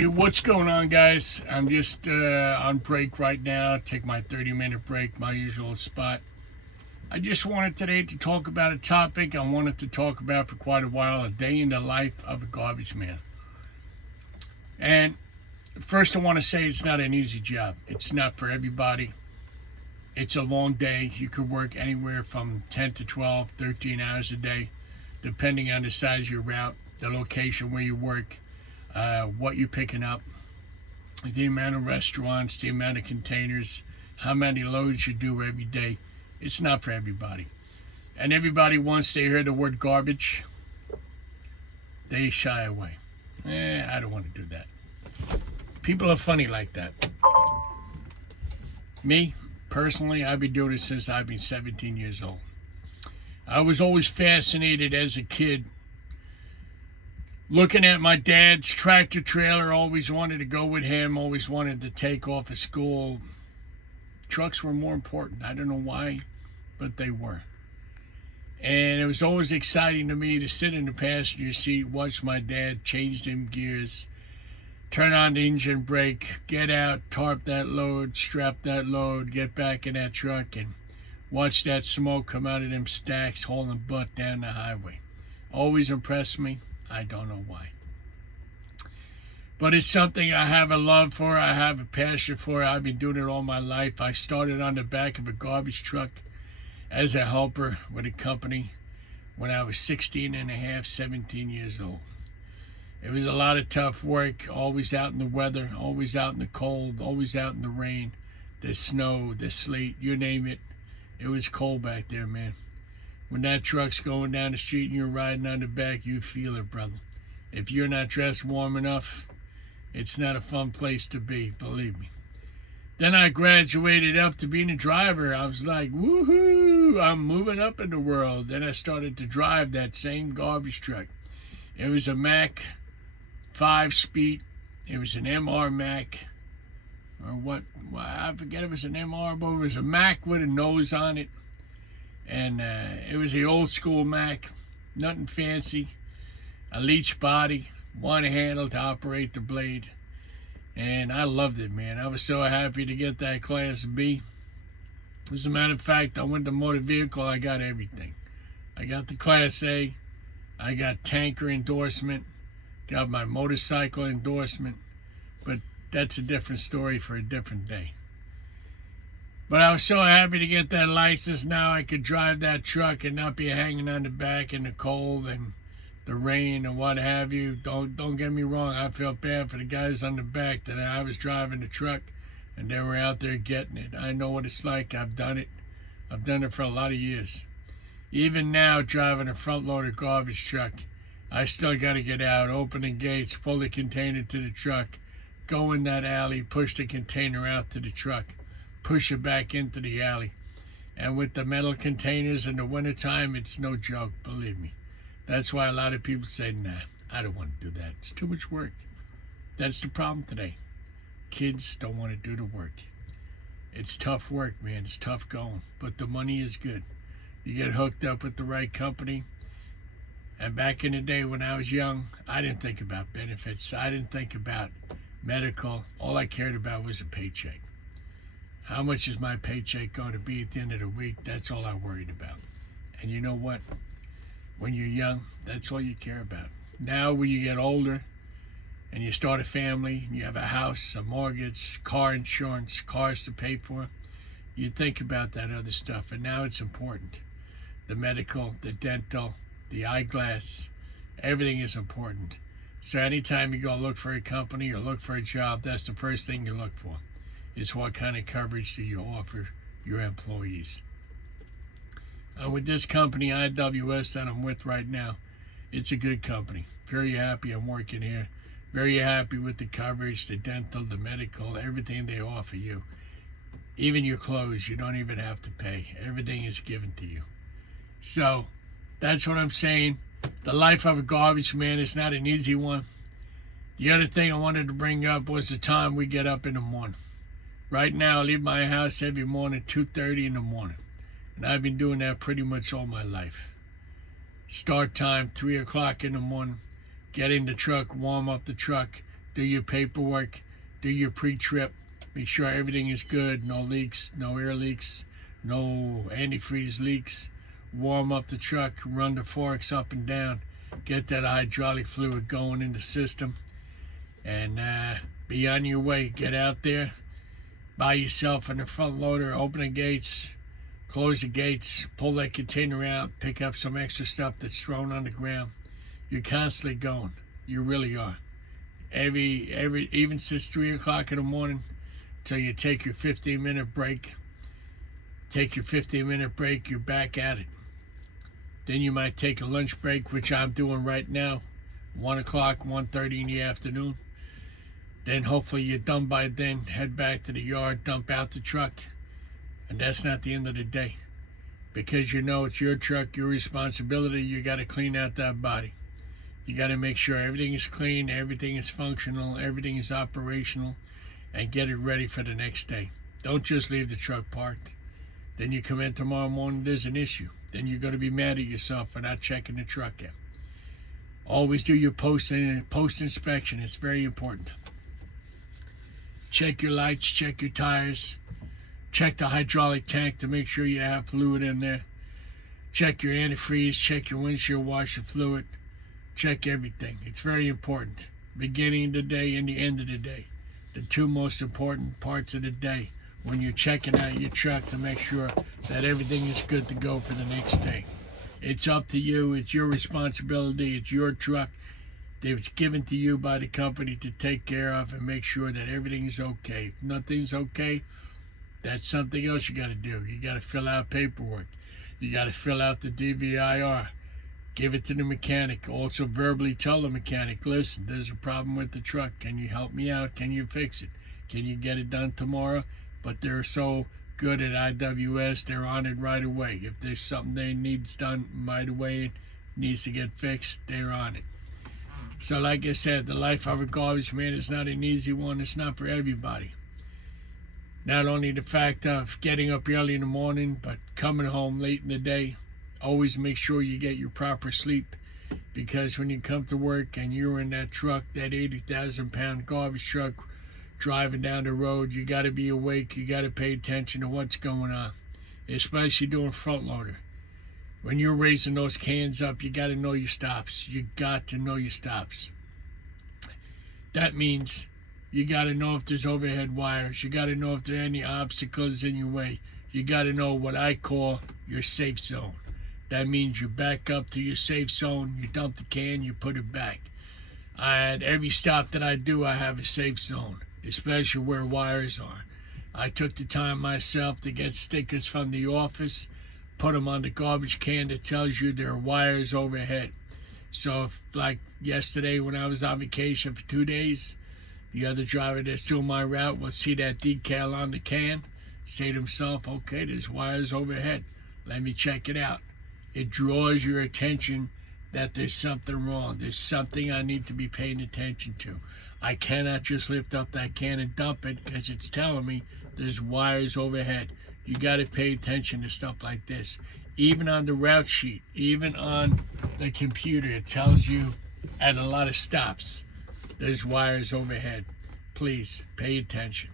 Hey, what's going on, guys? I'm just on break right now. Take my 30-minute break, my usual spot. I just wanted today to talk about a topic I wanted to talk about for quite a while: a day in the life of a garbage man. And first, I want to say it's not an easy job. It's not for everybody. It's a long day. You could work anywhere from 10 to 12, 13 hours a day, depending on the size of your route, the location where you work, what you're picking up, the amount of restaurants, the amount of containers, how many loads you do every day. It's not for everybody. And everybody, once they hear the word garbage, they shy away. I don't want to do that. People are funny like that. Me, personally, I've been doing it since I've been 17 years old. I was always fascinated as a kid looking at my dad's tractor trailer. Always wanted to go with him, always wanted to take off of school. Trucks were more important. I don't know why, but they were. And it was always exciting to me to sit in the passenger seat, watch my dad change them gears, turn on the engine brake, get out, tarp that load, strap that load, get back in that truck, and watch that smoke come out of them stacks hauling butt down the highway. Always impressed me. I don't know why. But it's something I have a love for. I have a passion for. I've been doing it all my life. I started on the back of a garbage truck as a helper with a company when I was 16 and a half, 17 years old. It was a lot of tough work, always out in the weather, always out in the cold, always out in the rain, the snow, the sleet, you name it. It was cold back there, man. When that truck's going down the street and you're riding on the back, you feel it, brother. If you're not dressed warm enough, it's not a fun place to be, believe me. Then I graduated up to being a driver. I was like, woohoo, I'm moving up in the world. Then I started to drive that same garbage truck. It was a Mack 5-speed. It was an MR Mack. Or what? Well, I forget if it was an MR, but it was a Mack with a nose on it. And it was the old school Mack. Nothing fancy. A leech body. One handle to operate the blade. And I loved it, man. I was so happy to get that Class B. As a matter of fact, I went to motor vehicle. I got everything. I got the Class A. I got tanker endorsement. Got my motorcycle endorsement. But that's a different story for a different day. But I was so happy to get that license. Now I could drive that truck and not be hanging on the back in the cold and the rain and what have you. Don't get me wrong. I felt bad for the guys on the back that I was driving the truck and they were out there getting it. I know what it's like. I've done it. I've done it for a lot of years. Even now, driving a front-loaded garbage truck, I still got to get out, open the gates, pull the container to the truck, go in that alley, push the container out to the truck, push it back into the alley. And with the metal containers in the wintertime, it's no joke, believe me. That's why a lot of people say, nah, I don't want to do that. It's too much work. That's the problem today. Kids don't want to do the work. It's tough work, man. It's tough going. But the money is good. You get hooked up with the right company. And back in the day when I was young, I didn't think about benefits. I didn't think about medical. All I cared about was a paycheck. How much is my paycheck going to be at the end of the week? That's all I worried about. And you know what? When you're young, that's all you care about. Now when you get older and you start a family, and you have a house, a mortgage, car insurance, cars to pay for, you think about that other stuff. And now it's important. The medical, the dental, the eyeglass, everything is important. So anytime you go look for a company or look for a job, that's the first thing you look for. Is what kind of coverage do you offer your employees? With this company, IWS, that I'm with right now, it's a good company. Very happy I'm working here. Very happy with the coverage, the dental, the medical, everything they offer you. Even your clothes, you don't even have to pay. Everything is given to you. So, that's what I'm saying. The life of a garbage man is not an easy one. The other thing I wanted to bring up was the time we get up in the morning. Right now, I leave my house every morning, 2:30 in the morning. And I've been doing that pretty much all my life. Start time, 3 o'clock in the morning. Get in the truck, warm up the truck, do your paperwork, do your pre-trip, make sure everything is good, no leaks, no air leaks, no antifreeze leaks. Warm up the truck, run the forks up and down, get that hydraulic fluid going in the system, and be on your way. Get out there by yourself in the front loader, open the gates, close the gates, pull that container out, pick up some extra stuff that's thrown on the ground. You're constantly going. You really are. Even since 3 o'clock in the morning till you take your 15-minute break. Take your 15-minute break, you're back at it. Then you might take a lunch break, which I'm doing right now, 1 o'clock, 1:30 in the afternoon. Then hopefully you're done by then, head back to the yard, dump out the truck. And that's not the end of the day. Because you know it's your truck, your responsibility, you got to clean out that body. You got to make sure everything is clean, everything is functional, everything is operational, and get it ready for the next day. Don't just leave the truck parked. Then you come in tomorrow morning, there's an issue. Then you're going to be mad at yourself for not checking the truck out. Always do your post inspection. It's very important. Check your lights, check your tires, check the hydraulic tank to make sure you have fluid in there. Check your antifreeze, check your windshield washer fluid, check everything. It's very important. Beginning of the day and the end of the day. The two most important parts of the day when you're checking out your truck to make sure that everything is good to go for the next day. It's up to you. It's your responsibility. It's your truck. It was given to you by the company to take care of and make sure that everything is okay. If nothing's okay, that's something else you got to do. You got to fill out paperwork. You got to fill out the DVIR. Give it to the mechanic. Also verbally tell the mechanic, listen, there's a problem with the truck. Can you help me out? Can you fix it? Can you get it done tomorrow? But they're so good at IWS, they're on it right away. If there's something they needs done right away, needs to get fixed, they're on it. So like I said, the life of a garbage man is not an easy one. It's not for everybody. Not only the fact of getting up early in the morning, but coming home late in the day. Always make sure you get your proper sleep, because when you come to work and you're in that truck, that 80,000-pound garbage truck, driving down the road, you got to be awake. You got to pay attention to what's going on, especially doing front loader. When you're raising those cans up, you got to know your stops. You got to know your stops. That means you got to know if there's overhead wires. You got to know if there are any obstacles in your way. You got to know what I call your safe zone. That means you back up to your safe zone, you dump the can, you put it back. At every stop that I do, I have a safe zone, especially where wires are. I took the time myself to get stickers from the office, put them on the garbage can that tells you there are wires overhead. So if, like yesterday when I was on vacation for 2 days, the other driver that's doing my route will see that decal on the can, say to himself, okay, there's wires overhead. Let me check it out. It draws your attention that there's something wrong. There's something I need to be paying attention to. I cannot just lift up that can and dump it because it's telling me there's wires overhead. You got to pay attention to stuff like this. Even on the route sheet, even on the computer, it tells you at a lot of stops there's wires overhead. Please pay attention.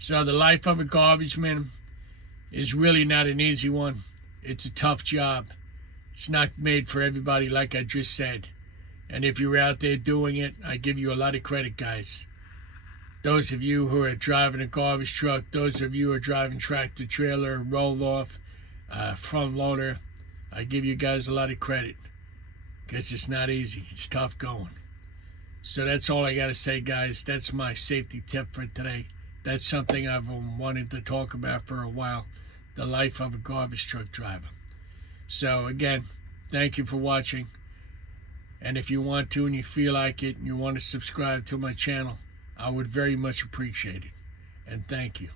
So the life of a garbage man is really not an easy one. It's a tough job. It's not made for everybody, like I just said. And if you're out there doing it, I give you a lot of credit, guys. Those of you who are driving a garbage truck, those of you who are driving tractor trailer, roll-off, front loader, I give you guys a lot of credit. Because it's not easy. It's tough going. So that's all I got to say, guys. That's my safety tip for today. That's something I've been wanting to talk about for a while. The life of a garbage truck driver. So again, thank you for watching. And if you want to and you feel like it and you want to subscribe to my channel, I would very much appreciate it. And thank you.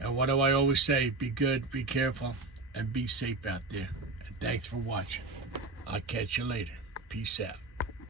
And what do I always say? Be good, be careful, and be safe out there. And thanks for watching. I'll catch you later. Peace out.